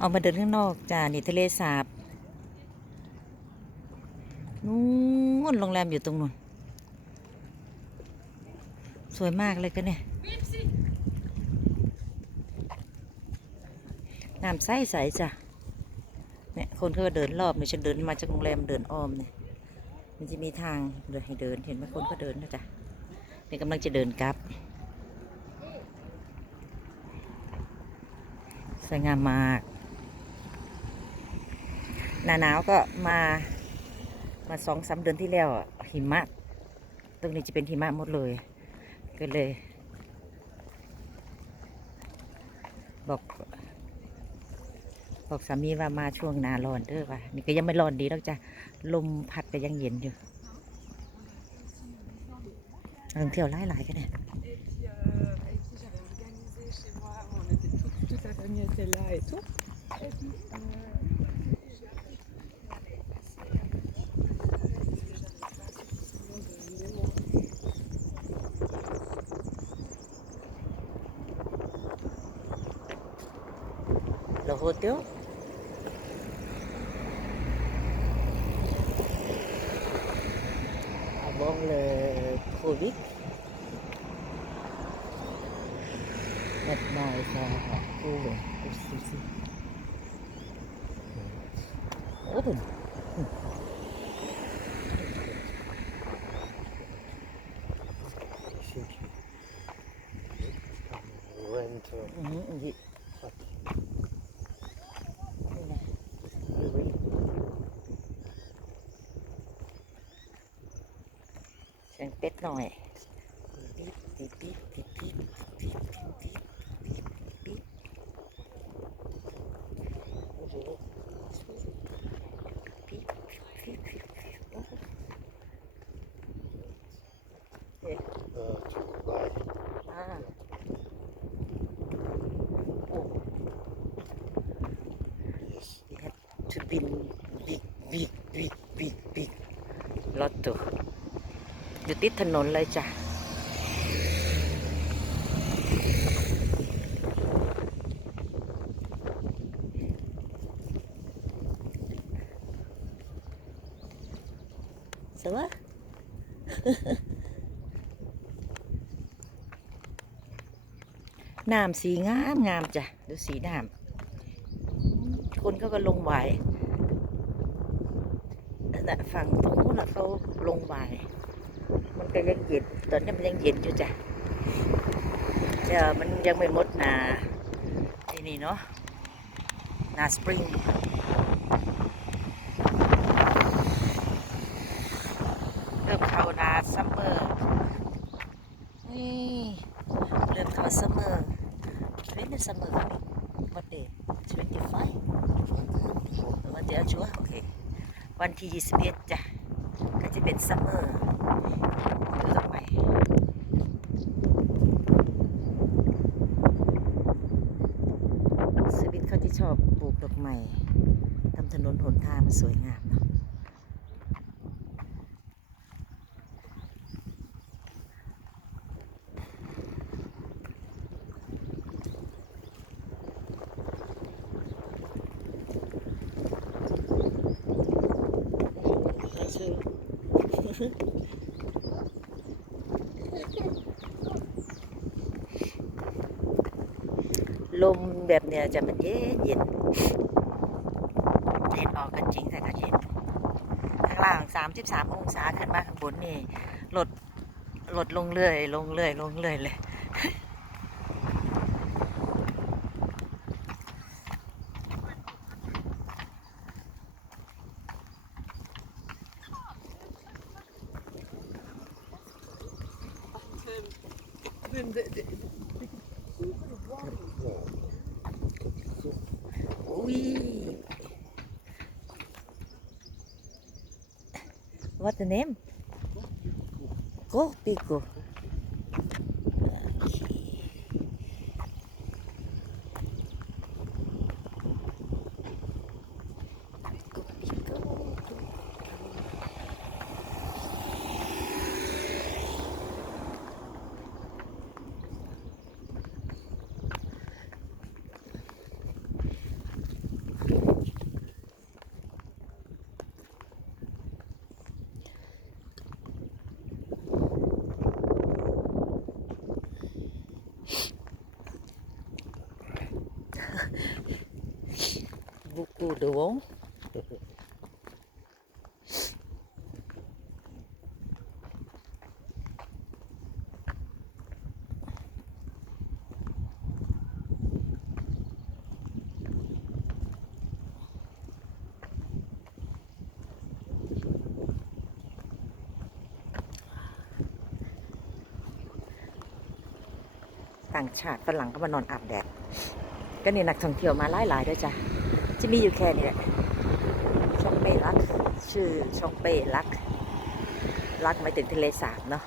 ออกมาเดินข้างนอกจ้านี่ทะเลสาบนู้นโรงแรมอยู่ตรงนู้นสวยมากเลยก็เนี่ยน้ำใสใสๆจ้ะเนี่ยคนเขาก็เดินรอบเนี่ยฉันเดินมาจากโรงแรมเดินอ้อมเนี่ยมันจะมีทางเดินให้เดินเห็นไหมคนก็เดินนะจ๊ะนี่กำลังจะเดินกลับสวยงามมาก หนาหนาวก็มามาสองสาเดือนที่แล้วหิมะ ตรงนี้จะเป็นหิมะหมดเลย ก็เลย บอกบอกสามีว่ามาช่วงหนาร้อนเด้อว่ะนี่ก็ยังไม่ร้อนดีแล้วจ้ะลมพัดก็ยังเย็นอยู่ท่องเที่ยวหลายๆกันเนี่ย la voiture. Avant le trop vite. Maintenant, ils sont en cours aussi. Oh. oh, oh. เสียงเป็ดหน่อยปี๊ดปี๊ดปี๊ดปี๊ดปี๊ดปี๊ดปี๊ดปี๊ดปี๊ดปี๊ดปี๊ดปี๊ดปี๊ดโอ้โห Uh, to buy. อ่าโอ้ Yes. We have to be big, big, big, big, big. รถตัวอยู่ ติดถนนเลยจ้ะสวยน้ำสีงามงามจ้ะ ดูสีน้ำคนเขาก็ลงไหวนั่ฝั่งตรงนู้นเขาลงไหว มันก็ยังเย็นตอนนี้มันยังเย็นอยู่จ้ะเดี๋ยวมันยังไม่หมดนาไอ้นี่เนาะนาสปริงเริ่มเข้านาซัมเมอร์นี่เริ่มเข้าซัมเมอร์เว้นซัมเมอร์วันเดย์25วันเดียวชัวโอเควันที่21จ้ะก็จะเป็นซัมเมอร์ ดูต่อไปสวิตเขาที่ชอบปลูกดอกไม้ทำถนนหนทางมันสวยงามเนาะ ลม แบบเนี้ยจะมันเย็นเย็นเย็นออกกันจริงแต่ก็เย็นข้างล่างสามสิบสามองศาขึ้นมาข้างบนนี่ลดลดลงเรื่อย ลงเรื่อย ลงเรื่อยเลย What the name? Go Pico. buku doang ต่างชาติฝรั่งก็มานอนอาบแดด ก็นี่นักท่องเที่ยวมาหลายๆด้วยจ้ะจะมีอยู่แค่นี้แหละช่องเป้ลัก ชื่อช่องเป้ลักลักไม่ถึงทะเลสาบเนาะ